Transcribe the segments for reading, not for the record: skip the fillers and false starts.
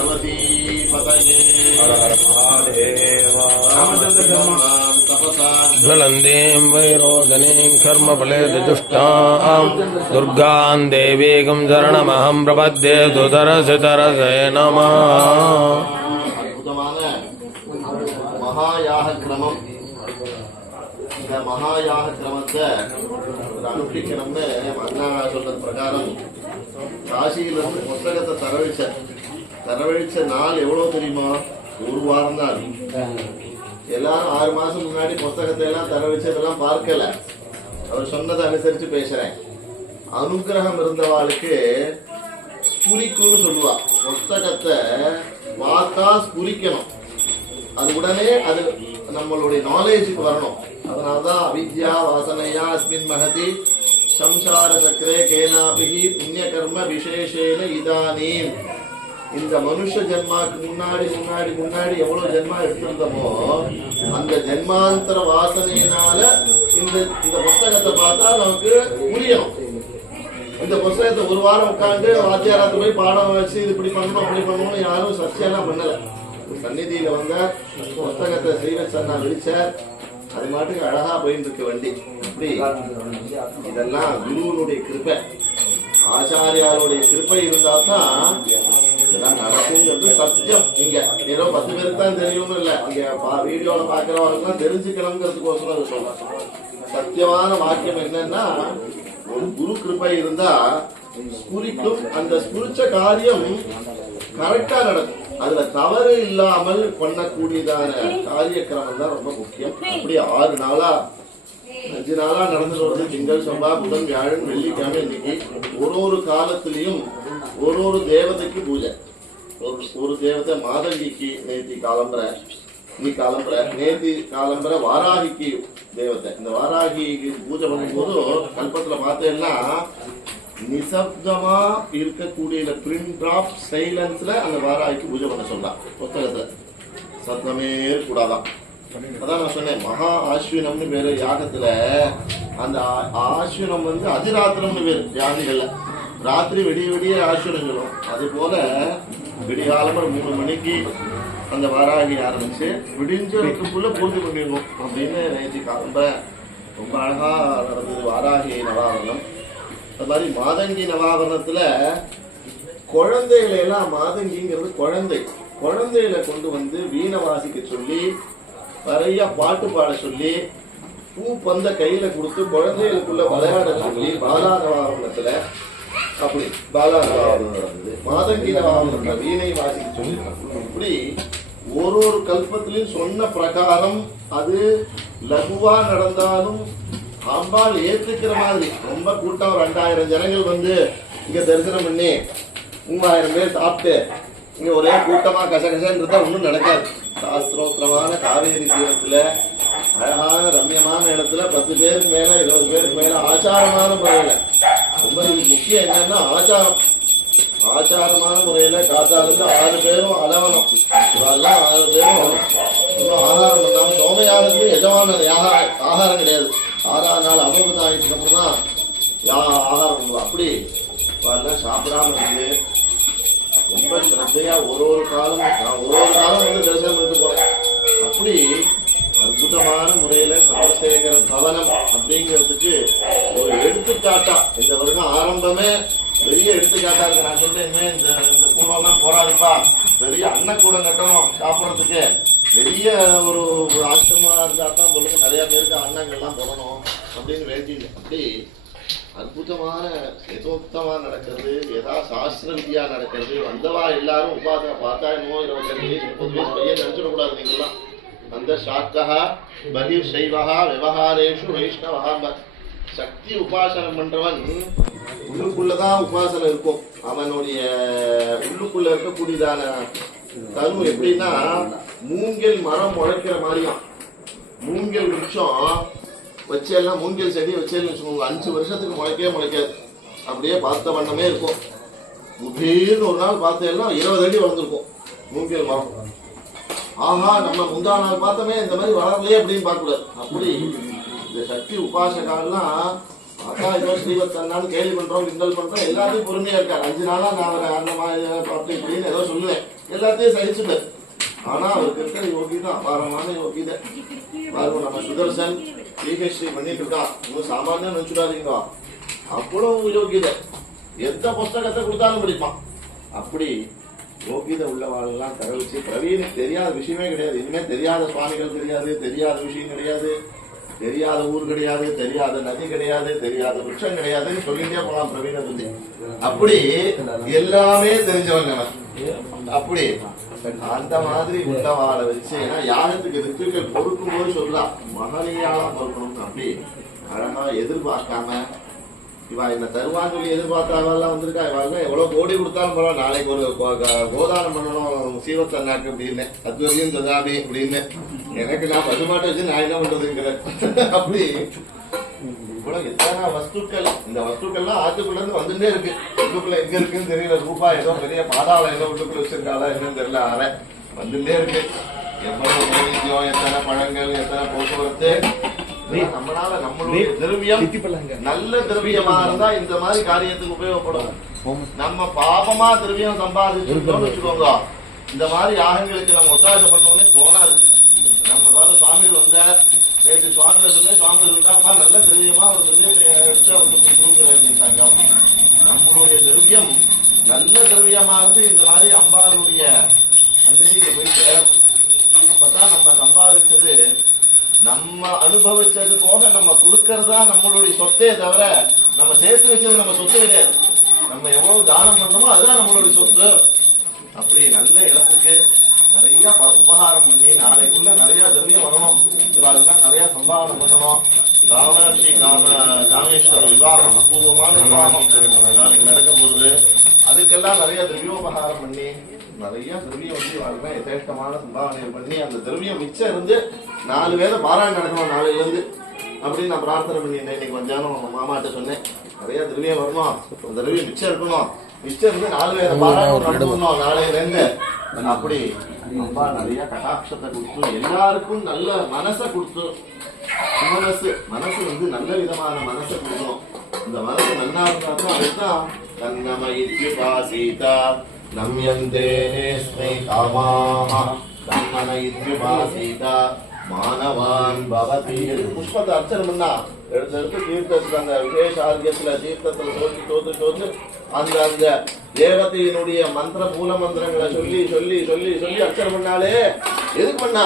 பார்வதி பதயே ஹர ஹர மகாதேவ. ज्वलन्तीं वैरोधनीं कर्मफले दुष्टां दुर्गां देवीं शरणमहं प्रपद्ये सुतरसितरसे नमः. அற்புதமான மகாயாக கிரமம். இந்த மகாயாக கிரமத்தை அனுஷ்டிக்கணும்னு அண்ணா சொல்றது பிரகாரம் காசியிலிருந்து புஸ்தகத்தை தரவழிச்ச நாள் எவ்வளவு தெரியுமா? ஒரு வாரம் தான். எல்லாரும் 6 மாசம் முன்னாடி புஸ்தகத்தை எல்லாம் தரவழிச்சதெல்லாம் பார்க்கல. அவர் சொன்னதை அனுசரிச்சு பேசுறேன். அனுகிரகம் இருந்தவாளுக்கு ஸ்புரிக்குன்னு சொல்லுவா. புஸ்தகத்தை பார்த்தா ஸ்புரிக்கணும். அது உடனே அது நம்மளுடைய நாலேஜுக்கு வரணும். அதனால்தான் அவித்யா வாசனையா அஸ்மின் மகதி சம்சார சக்கரே கேனாபிகி புண்ணிய கர்ம விசேஷேன இதானீம். இந்த மனுஷ ஜென்மாக்கு முன்னாடி எவ்வளவு ஜென்மா எடுத்திருந்தோமோ அந்த ஜென்மாந்தர வாசனையினால இந்த புஸ்தகத்தை பார்த்தா நமக்கு புரியணும். இந்த புஸ்தகத்தை ஒரு வாரம் உட்காந்து வாத்தியாராத்து போய் பாடம் வச்சு இது இப்படி பண்ணணும் அப்படி பண்ணணும்னு யாரும் சர்ச்சையெல்லாம் பண்ணல. சந்நிதியில வந்த புஸ்தகத்தை ஸ்ரீவத்சன்னா விரிச்சார். அது மாட்டுக்கு அழகா போயிட்டு இருக்கு வண்டி. அப்படி இதெல்லாம் குருவனுடைய கிருப்பை, ஆச்சாரியாருடைய கிருப்பை இருந்தால்தான் இதெல்லாம் நடக்குங்கிறது சத்தியம். இங்க ஏதோ 10 பேருக்கு தான் தெரியும்னு இல்ல, இங்க வீடியோல பாக்குறவங்க தெரிஞ்சுக்கணுங்கிறதுக்கோசரம் அது சொல்றேன். சத்தியமான வாக்கியம் என்னன்னா, ஒரு குரு கிருப்பை இருந்தா ஸ்புரிக்கும். அந்த ஸ்புரிச்ச காரியம் கரெக்டா நடக்கும். அதுல தவறு இல்லாமல் பண்ணக்கூடியதான காரிய கிரமம் தான் ரொம்ப முக்கியம். அப்படி 6 நாளா 5 நாளா நடந்துட்டு வருது. திங்கள், செவ்வாய், புதன், வியாழன், வெள்ளிக்கிழமை. இன்னைக்கு ஒரு காலத்திலையும் ஒரு தேவதைக்கு பூஜை. ஒரு தேவதை மாதங்கிக்கு நேத்தி காலம்பரை, நேத்தி காலம்பரை வாராகிக்கு தேவதை. இந்த வாராகிக்கு பூஜை பண்ணும்போது கல்பத்துல பார்த்தேன்னா நிசப்தமா இருக்கக்கூடிய பிரிண்ட் ஆஃப் சைலன்ஸ்ல அந்த வாராகிக்கு பூஜை பண்ண சொல்லலாம். புத்தகத்துல சத்தமே கூடாதான். அதான் நான் சொன்னேன், மகா ஆஸ்வினம்னு பேரு யாகத்துல. அந்த ஆஸ்வினம் அதிராத்திரம்னு பேரு யாகங்கள்ல. ராத்திரி விடிய ஆஸ்வினம் சொல்லும். அது போல விடிகாலம் 3 மணிக்கு அந்த வாராகி ஆரம்பிச்சு விடிஞ்சதுக்குள்ள பூர்த்தி பண்ணிடணும் அப்படின்னு நேற்று காலம்ப ரொம்ப அழகா நடந்தது வாராகி நவாவரணம். அது மாதிரி மாதங்கி நவாவரணத்துல குழந்தைகளை எல்லாம், மாதங்கிங்கிறது குழந்தைகளை கொண்டு வந்து வீணை வாசிக்க சொல்லி நிறைய பாட்டு பாட சொல்லி பூ பந்த கையில கொடுத்து குழந்தைகளுக்குள்ள விளையாட சொல்லி பாலா நவாவரணத்துல அப்படி பாலா நவாவரணம் நடந்தது. மாதங்கி நவாவரணத்துல வீணை வாசிக்க சொல்லி இப்படி ஒரு கல்பத்திலையும் சொன்ன பிரகாரம் அது லகுவா நடந்தாலும் அம்பாள் ஏற்றுக்கிற மாதிரி. ரொம்ப கூட்டம் 2000 ஜனங்கள் வந்து இங்க தரிசனம் பண்ணி 3000 பேர் சாப்பிட்டு இங்க ஒரே கூட்டமா கசகசன்றதா ஒண்ணும் நடக்காது. சாஸ்திரோத்திரமான காவேரி தீரத்துல அழகான ரம்யமான இடத்துல 10 பேருக்கு மேல 20 பேருக்கு மேல ஆச்சாரமான முறையில, ரொம்ப முக்கியம் என்னன்னா ஆச்சாரமான முறையில காத்தாலிருந்து 6 பேரும் அளவணும். இதெல்லாம் 6 பேரும் ஆகாரம் பண்ணாம சோமையாருக்கு எஜமான ஆகாரம் கிடையாது. 6ஆம் நாள் அமிர்தம் ஆயிடுச்சுக்கு அப்புறம் தான் ஆகாரம் பண்ணுவோம். அப்படி அதெல்லாம் சாப்பிடாம இருந்து ரொம்ப ஸ்ரத்தையா ஒரு காலம் தரிசனம் பண்ணிட்டு போறேன். அப்படி அற்புதமான முறையில சந்திரசேகர பவனம் அப்படிங்கிறதுக்கு ஒரு எடுத்துக்காட்டா இந்த வருடம் ஆரம்பமே பெரிய எடுத்துக்காட்டா இருக்கு. நான் சொல்றேன், இந்த கூடம்லாம் போராதுப்பா, பெரிய அன்னக்கூடம் கட்டணும் சாப்பிடறதுக்கு. பெரிய ஒரு ஆசிரமா இருந்தா தான் பொழுது நிறைய பேருக்கு அன்னங்கள்லாம் போடணும் அப்படின்னு வேண்டிங்க. அப்படி அற்புதமான யதோக்தமா நடக்கிறது, ஏதாவது சாஸ்திர வித்யா நடக்கிறது. வந்தவா எல்லாரும் உபாசனை பார்த்தா என்னமோ 25 வயசு 30 வயசு பையன் நினைச்சிடக்கூடாது. நீங்கெல்லாம் அந்த சாக்கா பகிர் சைவா விவகாரேஷு வைஷ்ணவா. சக்தி உபாசனம் பண்றவன் உள்ளுக்குள்ளதான் உபாசனை இருக்கும். அவனுடைய உள்ளுக்குள்ள இருக்கக்கூடியதான தர்மம் எப்படின்னா, மூங்கில் மரம் முளைக்கிற மாதிரியும். மூங்கில் விருட்சம் வச்செல்லாம் மூங்கில் செடி வச்சேன்னு வச்சுக்கோங்க, 5 வருஷத்துக்கு முளைக்காது. அப்படியே பார்த்த வண்ணமே இருக்கும். திடீர்னு ஒரு நாள் பார்த்தேன்னா 20 அடி வளர்ந்துருக்கும் மூங்கில் மரம். ஆஹா, நம்ம முந்தா நாள் பார்த்தோமே இந்த மாதிரி வளரலையே அப்படின்னு பார்க்கக்கூடாது. அப்படி இந்த சக்தி உபாசகாலாம் அதான் ஏதோ ஸ்ரீவத்சன்னான்னு கேள்வி பண்றோம், கிண்டல் பண்றோம், எல்லாத்தையும் பொறுமையா இருக்காரு. 5 நாளா நான் அவரை அந்த மாதிரி அப்படி இப்படின்னு ஏதோ சொல்லுவேன், எல்லாத்தையும் சகிச்சுப்பேன். ஆனா அவருக்கு இருக்கிற யோகி தான் அபாரமான யோகி தான். பாருங்க, நம்ம சுதர்சன் ஸ்ரீ பண்ணிட்டு இருக்கான், இன்னும் சாமானியம் நினைச்சுடாதீங்க, அவ்வளவு யோகிதை. எந்த புஸ்தகத்தை கொடுத்தாலும் படிப்பான். அப்படி யோகிதை உள்ளவாள்லாம் தர வச்சு, பிரவீனுக்கு தெரியாத விஷயமே கிடையாது. இனிமே தெரியாத சுவாமிகள் கிடையாது, தெரியாத விஷயம் கிடையாது, தெரியாத ஊர் கிடையாது, தெரியாத நதி கிடையாது, தெரியாத விருட்சம் கிடையாதுன்னு சொல்லிட்டே போலாம் பிரவீனை பத்தி. அப்படி எல்லாமே தெரிஞ்சவங்க. அப்படி அந்த மாதிரி உள்ளவாளை வச்சு, ஏன்னா யாகத்துக்கு ரித்துக்கள் பொறுக்கும் போது சொல்லலாம், மகனியாலாம் பொறுக்கணும். அப்படி அழகா எதிர்பார்க்காம, இவா என்ன தருவான்னு சொல்லி எதிர்பார்த்தாவெல்லாம் வந்திருக்கா. இவாங்க எவ்வளவு கோடி கொடுத்தாலும் போல, நாளைக்கு ஒரு கோதானம் பண்ணணும் சீவத்தன்னாக்கு அப்படின்னு, அத்வரியும் ததாபி அப்படின்னு, எனக்கு நான் பசுமாட்டை வச்சு நான் என்ன பண்றதுங்கிறேன். அப்படி இவ்வளவு எத்தனை வஸ்துக்கள், இந்த வஸ்துக்கள்லாம் ஆத்துக்குள்ள இருந்து வந்துட்டே இருக்கு. உள்ளுக்குள்ள எங்க இருக்குன்னு தெரியல. ரூபா ஏதோ பெரிய பாதாளம் ஏதோ உள்ளுக்குள்ள வச்சிருக்காளா என்னன்னு தெரியல, ஆற வந்துட்டே இருக்கு. எவ்வளவு நைவேத்தியம், எத்தனை பழங்கள், எத்தனை போக்குவரத்து. நம்மளால நம்மளுடைய திரவியம் நல்ல திரவியமா இருந்தா இந்த மாதிரி காரியத்துக்கு உபயோகப்படும். நம்ம பாபமா திரவியம் சம்பாதிச்சுட்டோம்னு வச்சுக்கோங்க, இந்த மாதிரி யாகங்களுக்கு நம்ம ஒத்தாசம் பண்ணோம்னே தோணாது. நம்ம பாரு சுவாமிகள் வந்த நேற்று சுவாமிகள் சொன்ன சுவாமிகள் சொல்லிட்டாப்பா, நல்ல திரவியமா ஒரு திரவியத்தை எடுத்து அவருக்கு கொடுத்துருங்க. நம்மளுடைய திரவியம் நல்ல திரவியமா இருந்து இந்த மாதிரி அம்பாளுடைய சன்னதியில போய் சேரும். அப்பதான் நம்ம சம்பாதிச்சது, நம்ம அனுபவிச்சது போக நம்ம கொடுக்கறதா நம்மளுடைய சொத்தே தவிர, நம்ம சேர்த்து வச்சது நம்ம சொத்து கிடையாது. நம்ம எவ்வளவு தானம் பண்ணணுமோ அதுதான் நம்மளுடைய சொத்து. அப்படி நல்ல இடத்துக்கு நிறைய உபகாரம் பண்ணி நாளைக்குள்ள நிறைய திரவியம் வரணும். இவாளுக்கெல்லாம் நிறைய சம்பாதனம் பண்ணணும். ராமலட்சுமி ராமேஸ்வர விவாகம், அபூர்வமான விவாகம் நாளைக்கு நடக்க போகுது. அதுக்கெல்லாம் நிறைய திரவியோபகாரம் பண்ணி நிறைய திரவியம் வந்து இவாளுக்கெல்லாம் யதேஷ்டமான சம்பாவனைகள் பண்ணி, அந்த திரவியம் மிச்சம் இருந்து 4 வேளை பாராயணம் நடக்கணும் நாளையில இருந்து அப்படின்னு நான் பிரார்த்தனை பண்ணிட்டேன். இன்னைக்கு மத்தியானம் மாமாட்ட சொன்னேன், நிறைய திரவியம் வரணும், திரவியம் மிச்சம் இருக்கணும், மிச்சம் இருந்து 4 வேளை பாராயணம் நடக்கணும் நாளையில இருந்து. அப்படி அம்மா நிறைய கடாட்சத்தை கொடுத்து, எல்லாருக்கும் நல்ல மனசை கொடுத்து, மனசு வந்து நல்ல விதமான மனசை கொடுக்கணும். இந்த மனசு நல்லா இருந்தாலும் அதுதான் தன்னமயித்யுபாசீதா நம்யந்தே ஸ்மை காமாஹ தன்னமயித்யுபாசீதா மானவான் பவதி. புஷ்பத்தை அர்ச்சனை பண்ணா எடுத்து தீர்த்தத்துல, அந்த விசேஷ ஆர்கியத்துல தீர்த்தத்துல தோத்து அந்த அந்த தேவதையினுடைய மந்திர மூல மந்திரங்களை சொல்லி சொல்லி சொல்லி சொல்லி அர்ச்சனை பண்ணாலே எதுக்கு பண்ணா?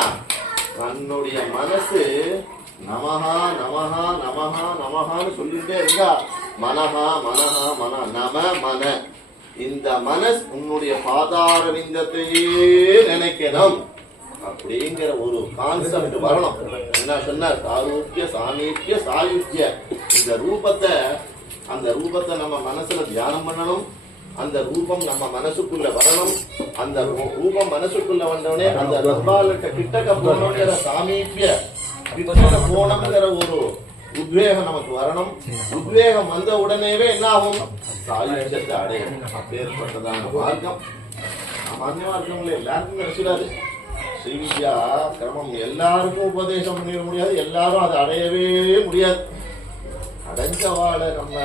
தன்னுடைய மனசு நமஹா நமஹா நமஹா நமஹான்னு சொல்லிட்டே இருந்தா, மனஹா மனஹா மன நம மன, இந்த மனஸ் உன்னுடைய பாதார விந்தத்தையே நினைக்கணும் அப்படிங்கிற ஒரு கான்செப்ட் வரணும். என்ன சொன்னார்? சாரூபிய சாமீபிய சாயுஜ்ய. இந்த ரூபத்தை, அந்த ரூபத்தை நம்ம மனசுல தியானம் பண்ணணும். அந்த ரூபம் நம்ம மனசுக்குள்ள வரணும். அந்த ரூபம் மனசுக்குள்ள வந்தோடனே அந்த ரப்பாலுக்கு கிட்டக்க போனோங்கிற சாமீபிய கிட்டக்க போனோங்கிற ஒரு உத்வேகம் நமக்கு வரணும். உத்வேகம் வந்த உடனேவே என்ன ஆகும்? சாயுஜ்யத்தை அடையணும். அப்பேற்பட்டதான மார்க்கம் சாமான்யமா இருக்கவங்களே எல்லாருக்கும் கிடைச்சிடாது. ஸ்ரீவித்யா கிரமம் எல்லாருக்கும் உபதேசம் பண்ணிட முடியாது, எல்லாரும் அதை அடையவே முடியாது. அடைஞ்சவாளை நம்ம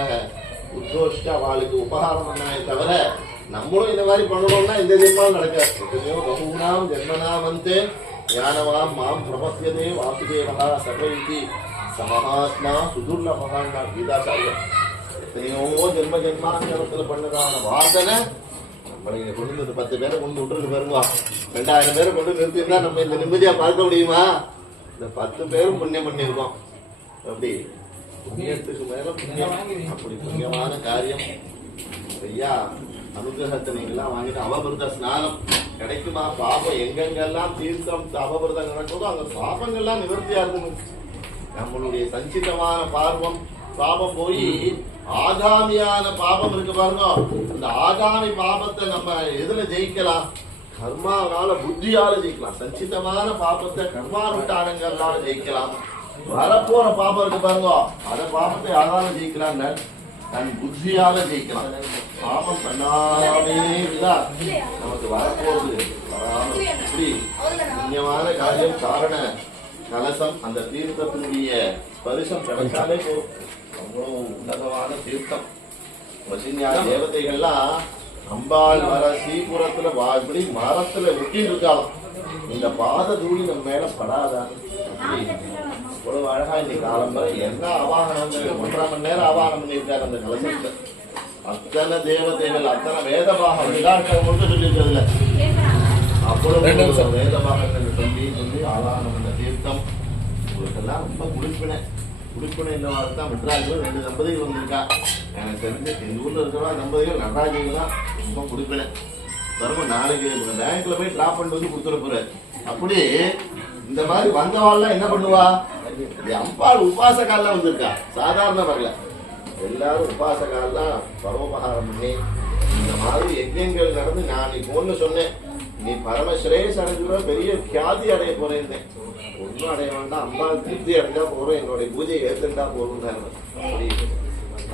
உத்கோஷ்ட அவளுக்கு உபகாரம் பண்ணவே தவிர, நம்மளும் இந்த மாதிரி பண்ணணும்னா இந்த ஜென்மாவும் நடக்காது. பகுனாம் ஜென்மனா வந்து ஞானவாம் மாம் பிரபத்தியதே வாசுதேவா சர்வைதி சமஹாத்மா சுதுர்லபகான்னா கீதாச்சாரியர். எத்தனையோ ஜென்மாந்திரத்துல பண்ணதான வாசனை நம்மளை கொண்டு 10 பேரை கொண்டு விட்டுருக்கு பாருங்க. 2000 பேரை கொண்டு நிறுத்திருந்தா நம்ம இந்த நிம்மதியா பார்க்க முடியுமா? இந்த 10 பேரும் புண்ணியம் பண்ணிருக்கோம். அப்படி புண்ணியத்துக்கு மேல புண்ணியம். அப்படி புண்ணியமான காரியம். ஐயா அனுகிரகத்தை நீங்கெல்லாம் வாங்கிட்டு அவபிரத ஸ்நானம் கிடைக்குமா? பாபம் எங்கெங்கெல்லாம் தீர்த்தம் அவபிரதம் நடக்குதோ அங்க பாபங்கள்லாம் நிவர்த்தியா இருக்கணும். நம்மளுடைய சஞ்சிதமான பாபம் போய் ஆகாமியான பாபம் இருக்கு பாருங்க. அந்த ஆகாமி பாபத்தை நம்ம எதுல ஜெயிக்கலாம்? கர்மாவால, புத்தியால ஜெயிக்கலாம். சஞ்சிதமான பாபத்தை கர்மானுஷ்டானங்களால ஜெயிக்கலாம். வரப்போற பாபம் இருக்கு பாருங்க, அந்த பாபத்தை யாரால ஜெயிக்கலாம்? தன் புத்தியால ஜெயிக்கலாம். பாபம் பண்ணாமே இருந்தா நமக்கு வரப்போறது வராமல். இப்படி புண்ணியமான காரியம். காரண கலசம், அந்த தீர்த்தத்தினுடைய ஸ்பரிசம் கிடைச்சாலே போதும். அவ்வளவு உன்னதமான தீர்த்தம். வசின்யா தேவதைகள்லாம் அம்பாள் வர சீபுரத்துல இப்படி மரத்துல ஒட்டின்னு இருக்காலும் இந்த பாத தூளி நம்ம மேல படாதான். இவ்வளவு அழகா இன்னைக்கு காலம்பரை என்ன ஆவாகனம் 1.5 மணி நேரம் ஆவாகனம் பண்ணியிருக்காரு அந்த கலசத்தை. அத்தனை தேவதைகள் அத்தனை வேதபாகம் விழாக்கள் மட்டும் சொல்லியிருக்கிறதுல அவ்வளவு வேதபாகங்கள் சொல்லி ஆவாகனம் பண்ண தீர்த்தம். உங்களுக்கெல்லாம் ரொம்ப குளிப்பினை இந்த மாதிரி தான் விட்ராஜிகள் 2 தம்பதிகள் வந்திருக்கா. எனக்கு தெரிஞ்சு எங்க ஊர்ல இருக்கிறவா தம்பதிகள் நடராஜிகள் தான் ரொம்ப குளிப்பினை. வரும் நாளைக்கு பேங்க்ல போய் டிராப் பண்ணிட்டு வந்து கொடுத்துட போறாரு. அப்படி இந்த மாதிரி வந்தவாள்லாம் என்ன பண்ணுவா, அம்பாள் உபாசகாலாம் வந்திருக்கா, சாதாரண வரல. எல்லாரும் உபாசகாலாம் பரோபகாரம் பண்ணி இந்த மாதிரி யஜ்யங்கள் நடந்து நான் நீ ஒண்ணு சொன்னேன், நீ பரமஸ்ரேஷ் அடைஞ்சுட பெரிய கியாதி அடைய போறேன். ஒன்னும் அடைய வேண்டாம், அம்பாள் திருப்தி அடைஞ்சா போறோம், என்னுடைய பூஜையை ஏத்துண்டா போறோம்.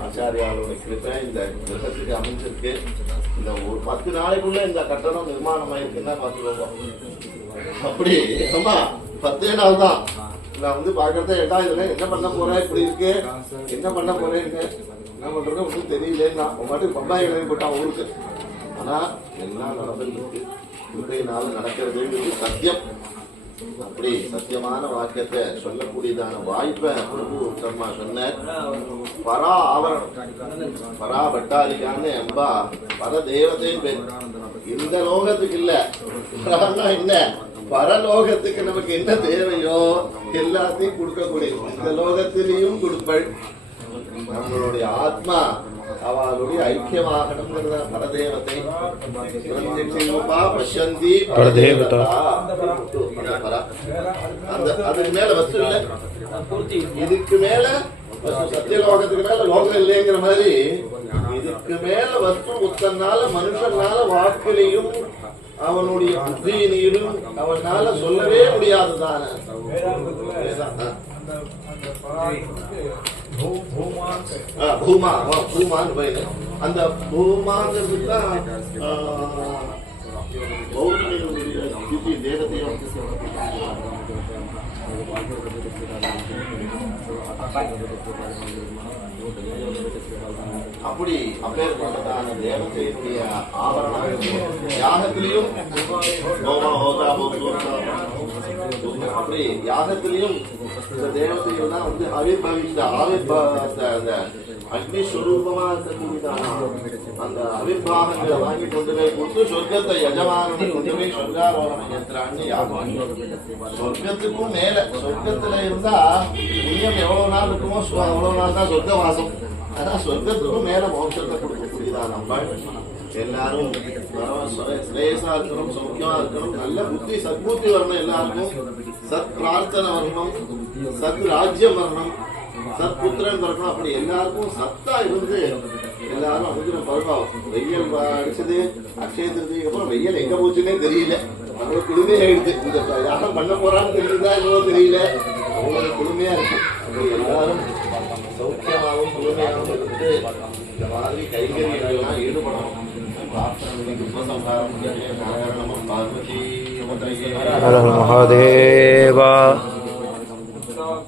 ஆச்சாரியாரோட கிருப்பை இந்த கிரகத்துக்கு அமைஞ்சிருக்கு. இந்த ஒரு 10 நாளைக்குள்ள இந்த கட்டணம் நிர்மாணம் ஆயிருக்குன்னா பார்த்துக்கோங்க. அப்படி ஆமா 10 நாள் தான் நான் வந்து பாக்கிறத ஏட்டா இதுல என்ன பண்ண போறேன், இப்படி இருக்கு என்ன பண்ண போறேன்னு என்ன பண்றது ஒன்றும் தெரியலன்னா பாட்டுக்கு பம்பாய் எழுதி போட்டான் ஊருக்கு. ஆனா எல்லாம் நடந்துருக்கு, இன்றைய நாள் நடக்கிறது சத்தியம். அப்படி சத்தியமான வாக்கியத்தை சொல்லக்கூடியதான வாய்ப்பை பிரபு சர்மா சொன்ன. பரா ஆவரணம் பரா பட்டாரிக்கான்னு அம்பா பர தேவதையும் பேர். இந்த லோகத்துக்கு இல்ல என்ன, பரலோகத்துக்கு நமக்கு என்ன தேவையோ எல்லாத்தையும் கொடுக்கக்கூடிய இந்த லோகத்திலையும் கொடுப்பள். நம்மளுடைய ஆத்மா அவளுடைய ஐக்கியமாகணுங்கிறத பரதேவத்தை பசந்தி பரதேவதா. அதுக்கு மேல வஸ்து இல்ல, இதுக்கு மேல சத்தியலோகத்துக்கு மேல லோகம் இல்லைங்கிற மாதிரி இதுக்கு மேல வஸ்து புத்தனால மனுஷனால வாக்கிலையும் அவனுடைய புத்தியிலும் அவனால சொல்லவே முடியாதுதான. பூமான்னு போயிடு. அந்த பூமாங்கிறது தான் தேவத்தையும் அப்படி அப்பேற்பட்டதான தேவதையினுடைய ஆபரணம் யாகத்திலையும் அப்படி யாகத்திலையும் இந்த தேவதைகள் தான் வந்து அந்த அக்னி ஸ்வரூபமா இருக்கக்கூடியதான அந்த அவிர்வாகங்களை வாங்கி கொண்டு போய் கொடுத்து சொர்க்கத்தை யஜமானனை கொண்டு போய் சொர்க்காரோகணம் ஏற்றான்னு யாகம். சொர்க்கத்துக்கும் மேல சொர்க்கத்துல இருந்தா புண்ணியம் எவ்வளவு நாள் இருக்குமோ அவ்வளவு நாள் தான் சொர்க்க வாசம். ஆனா சொர்க்கத்துக்கும் மேல மோட்சத்தை கொடுக்கக்கூடியதான் நம்ம எல்லாரும் ஸ்ரேயசா இருக்கணும், சௌக்கியமா இருக்கணும், நல்ல புத்தி சத்புத்தி வரணும், எல்லாருக்கும் சத் பிரார்த்தனை வரணும், சத் ராஜ்யம் வரணும், சத்புத்திரன் பிறக்கணும். அப்படி எல்லாருக்கும் சத்தா இருந்து எல்லாரும் அனுகிரகம் பருவாகும். வெயில் அடிச்சது அக்ஷய திருதிக்கு அப்புறம் வெயில் எங்க போச்சுன்னே தெரியல. அவங்களோட குழுமையா ஆயிடுது. இந்த யாரும் பண்ண போறான்னு தெரியுதா என்னவோ தெரியல, அவங்களோட குழுமையா இருக்கு. எல்லாரும் சௌக்கியமாகவும் குழுமையாகவும் இருந்து இந்த மாதிரி கைகரியெல்லாம் ஈடுபடணும். உபசம்ஹாரம் பார்வதி மகாதேவா.